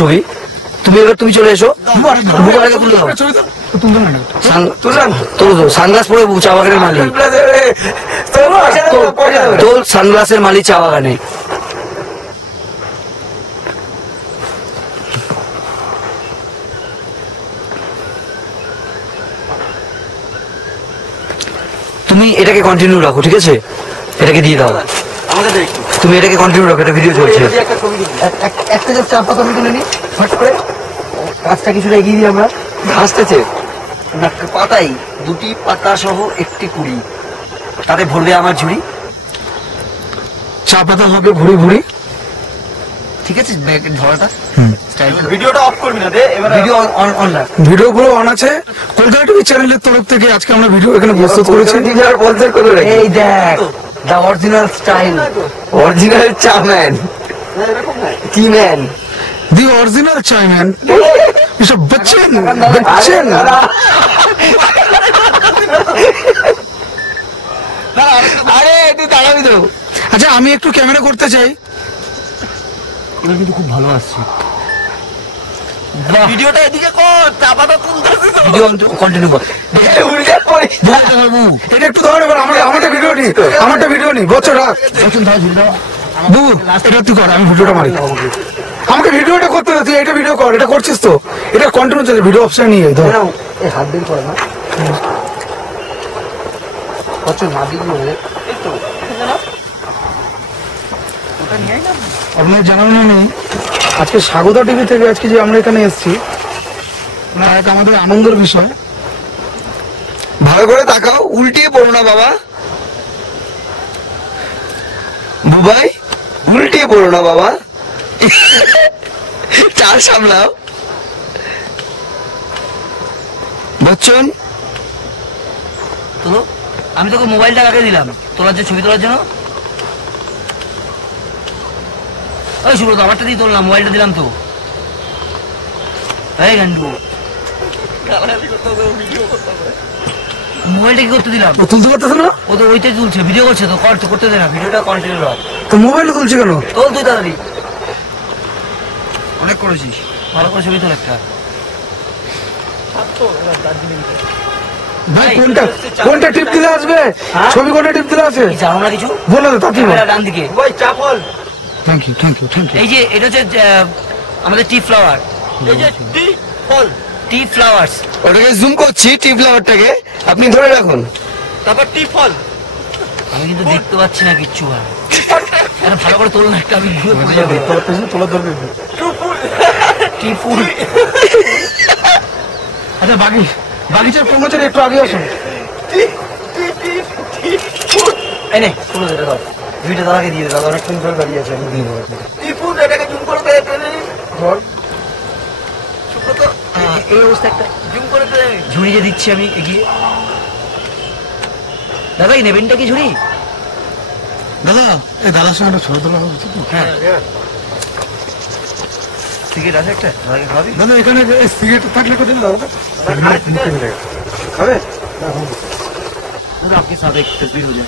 ছবি। তুমি চলে এসো, সানগ্লাস পরে চা বাগানের মালিক, তোর সানগ্লাসের মালিক চা বাগানে। তুমি এটাকে কন্টিনিউ রাখো, ঠিক আছে? এটাকে দিয়ে দাও, তুমি এটাকে কন্টিনিউ রাখো, এটা ভিডিও চলছে। একটা জাস্ট চা পাতা আমি তুলে নিই ফট করে, কাজটা কিছুটা এগিয়ে দিই আমরা। ঘাসতেছে না পাতাই, দুটি পাতা সহ একটি কুড়ি, তাতে ভরবে আমার ঝুড়ি। চা পাতা হবে ভুড়ি ভুড়ি, ঠিক আছে? ধরাটা ভিডিওটা অফ করবি না, ভিডিও অন রাখ। ভিডিও গুলো অন আছে। কলকাতা টিভি চ্যানেলের তরফ থেকে আজকে আমরা ভিডিও এখানে প্রস্তুত করেছি। এই দেখ, দা অরিজিনাল স্টাইল, অরিজিনাল চাম্যান, কি ম্যান, দি অরিজিনাল চাম্যান, এসব বচ্চন বচ্চন। আরে তুই দাঁড়াবি তো। আচ্ছা আমি একটু ক্যামেরা করতে চাই, এবার কিন্তু খুব ভালো আসছে ভিডিওটা। এদিকে কর, চাপাটা তুলতেছিস, ভিডিও কন্টিনিউ কর। এটা একটু ধর, এবার আমারটা ভিডিও নি, আমারটা ভিডিও নি, বছর রাখ বছর ধর ভিডিও বুঝ, এটা তুই কর, আমি ভিডিওটা মারি। আমাকে ভিডিওটা করতে দে, তুই এটা ভিডিও কর, এটা করছিস তো, এটা কন্টিনিউ চলছে, ভিডিও অপশন নিয়ে ধর। এই হাত দিয়ে করে না বছর না দিই হয়ে এই তো ওটা নিয়ে আই না। আপনার জানানো নেই আজকে স্বাগতা টিভি থেকে আজকে যে আমরা এখানে এসেছি, না এক আমাদের আনন্দের বিষয়। ভালো করে তাকাও, উল্টিয়ে পড়ো না বাবা, বুবাই উল্টিয়ে পড়ো না বাবা, চাল সামলাও। বচ্চন তো আমি তোকে মোবাইলটা কাকে দিলাম তোলার যে ছবি তোলার জন্য? ওই সুব্রত আমারটা দিয়ে তোললাম, মোবাইলটা দিলাম তো। এই গান্ডু মোবাইলটা কি করতে দিলাম? তুলতে পারতেছ না? ও তো ওইটাই তুলছে, ভিডিও করছে তো, করতে দে না, ভিডিওটা কন্টিনিউ রাখ। তো মোবাইলটা তুলছে কেন? তোল তুই তাড়াতাড়ি, অনেক করেছিস, ভালো করে ছবি তোল একটা। ভাই কোনটা কোনটা টিপ দিলে আসবে? ছবি কোনটা টিপ দিলে আসে? জানো না কিছু? বলো তো তাতে ডান দিকে। ভাই চাপল। Thank you thank you thank you. এই যে এটা হচ্ছে আমাদের টি ফ্লাওয়ার, এই যে টি ফল, টি ফ্লাওয়ার্স, ওটাকে জুম করছি টি ফ্লাওয়ারটাকে, আপনি ধরে রাখুন। তারপর টি ফল, আমি কিন্তু দেখতে পাচ্ছি না কিচ্ছু। আর ভালো করে তোল না একটা, আমি ঘুরে পড়ে যাবে। তোলা ধরবে টি ফুল। আচ্ছা বাগিচার পৌঁছার একটু আগে আসুন। এই নে পুরো যেটা দাও, ভিডিও দাদাকে দিয়ে দাও, অনেকক্ষণ ধরে দাঁড়িয়ে আছে, আমি দিয়ে দেবো। টি ফুল এটাকে জুম করে দে, ধর সুব্রত, এই অবস্থা একটা জুম করে দে। ঝুড়ি যে দিচ্ছি আমি এগিয়ে। দাদা কি নেবেনটা কি ঝুড়ি? দাদা এই দাদার সঙ্গে একটা ছবি তোলা হবে। হ্যাঁ সিগারেট আছে একটা, দাদাকে খাওয়াবি? দাদা এখানে সিগারেট থাকলে কোথায় দাদা খাবে? आपके साथ एक तस्वीर हो जाए।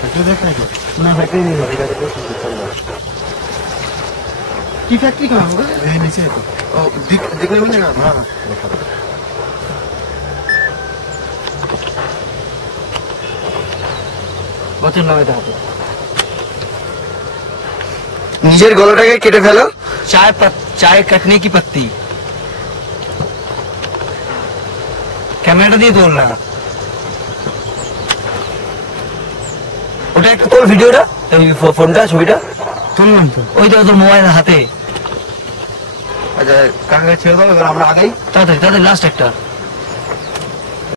फैक्ट्री देखने को? ना फैक्ट्री नहीं होगी, की फैक्ट्री कहाँ होगा? यही नीचे है तो दिखने मिलेगा। हाँ বছর নামে থাকে। নিজের গলাটাকে কেটে ফেলো। চায় কাটনে কি পত্তি, ক্যামেরাটা দিয়ে তোল না, ওটা একটু তোর ভিডিওটা, এই ফোনটা ছবিটা তুললাম তো, ওইটা তোর মোবাইল হাতে। আচ্ছা কাকে ছেড়ে দাও, এবার আমরা আগেই তাড়াতাড়ি লাস্ট একটা।